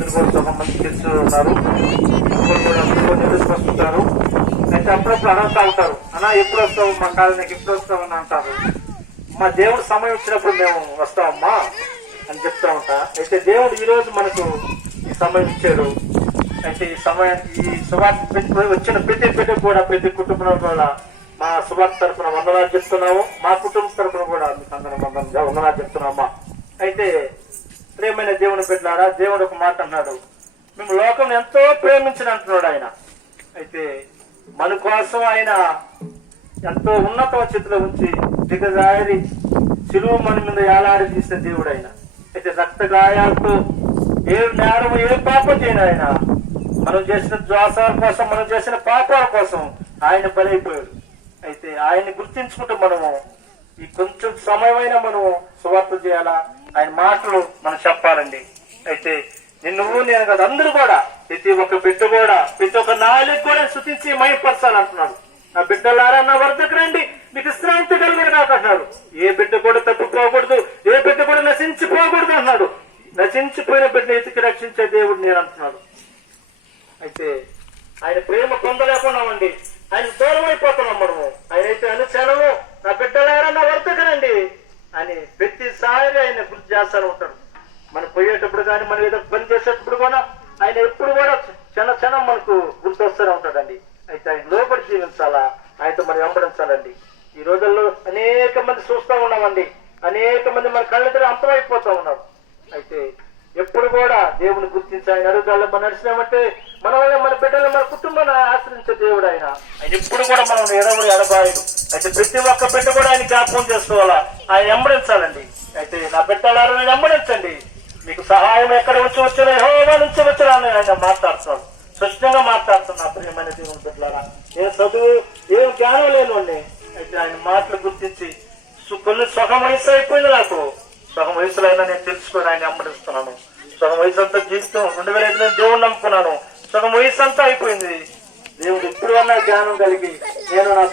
స్నేహితులు కూడా సగం మంది తెలిసి ఉన్నారు. అందరూ కూడా నిలుస్తూ వస్తుంటారు. అయితే అప్పుడప్పుడు అడుగుతా ఉంటారు, అన్నా ఎప్పుడు వస్తావు మా కాలనీకి, ఎప్పుడు వస్తావు అని అంటారు. మా దేవుడు సమయం ఇచ్చినప్పుడు మేము వస్తామమ్మా అని చెప్తా ఉంటా. అయితే దేవుడు ఈ రోజు మనకు ఈ సమయం ఇచ్చాడు. అయితే ఈ సమయానికి ఈ సువార్త వచ్చిన ప్రతి బిడ్డ కూడా, ప్రతి కుటుంబం కూడా మా సువార్త తరఫున వందనాలు చెప్తున్నాము. మా కుటుంబం తరఫున కూడా మీకు అందరం వందనాలు చెప్తున్నామా. అయితే ప్రేమైన దేవుని బిడ్డలారా, దేవుడు ఒక మాట అన్నాడు, మేము లోకం ఎంతో ప్రేమించిన అంటున్నాడు ఆయన. అయితే మన కోసం ఆయన ఎంతో ఉన్నత స్థితిలో ఉంచి దిగజారి సిలువ మన మీద ఏలాడి తీసిన దేవుడు ఆయన. అయితే రక్త గాయాలతో ఏ నేరం ఏ పాపం చేయను ఆయన. మనం చేసిన ద్వేషాల కోసం, మనం చేసిన పాపాల కోసం ఆయన బలైపోయాడు. అయితే ఆయన్ని గుర్తించుకుంటూ మనము ఈ కొంచెం సమయమైనా మనం సువార్త చేయాలా, ఆయన మాటలు మనం చెప్పాలండి. అయితే నువ్వు నేను కదా, అందరూ కూడా, ప్రతి ఒక్క బిడ్డ కూడా, ప్రతి ఒక్క నాలుగు కూడా శృతించి మయపరచాలంటున్నాడు. నా బిడ్డలారా నా వద్దకు రండి, మీకు విశ్రాంతి కలిగిన కాక అన్నాడు. ఏ బిడ్డ కూడా తప్పిపోకూడదు, ఏ బిడ్డ కూడా నశించిపోకూడదు అన్నాడు. నశించిపోయిన బిడ్డ ఎతికి రక్షించే దేవుడు నేను అంటున్నాడు. అయితే ఆయన ప్రేమ పొందలేకున్నామండి, ఆయన దూరం అయిపోతున్నాం మనము. ఆయన అయితే అనుక్షణము నా బిడ్డలారా నా వద్దకు రండి అని ప్రతిసారి ఆయన గుర్తు చేస్తూ ఉంటాడు. మనం పోయేటప్పుడు కానీ, మనం ఏదో పని చేసేటప్పుడు కూడా ఆయన ఎప్పుడు కూడా క్షణ క్షణం మనకు గుర్తొస్తూనే ఉంటాడండి. అయితే ఆయన లోపలి జీవించాలా, ఆయనతో మనం వెంబడించాలండి. ఈ రోజుల్లో అనేక మంది చూస్తూ ఉన్నామండి, అనేక మంది మన కళ్ళెదురు అంతమైపోతూ ఉన్నారు. అయితే ఎప్పుడు కూడా దేవుని గుర్తించి ఆయన అడుగుతాళ్ళు మనం నడిచినామంటే మన వల్ల మన బిడ్డలు, మన కుటుంబాన్ని ఆశ్రయించే దేవుడు ఆయన. ఆయన ఎప్పుడు కూడా మనం ఎడబాయడు. అయితే ప్రతి ఒక్క బిడ్డ కూడా ఆయన జ్ఞాపకం చేసుకోవాలా, ఆయన వెంబడించాలండి. అయితే నా బిడ్డలారా వెంబడించండి, మీకు సహాయం ఎక్కడ నుంచి వచ్చినా యెహోవా నుంచి వచ్చినా ఆయన మాట్లాడుతున్నాడు. స్పష్టంగా మాట్లాడుతున్నా. ప్రియమైన దేవుని బిడ్డలారా, ఏ చదువు ఏం జ్ఞానం లేనుండి. అయితే ఆయన మాటలు గుర్తించి కొన్ని సగం వయసు అయిపోయింది నాకు, సగం వయసులో అయినా నేను తెలుసుకొని ఆయన వెంబడిస్తున్నాను. సగం వయసు అంతా జీవితం 2005 దేవుడు నమ్ముకున్నాను. సగం వయసు అంతా అయిపోయింది. దేవుడు ఇప్పుడు అన్నా జ్ఞానం కలిగి నేను నా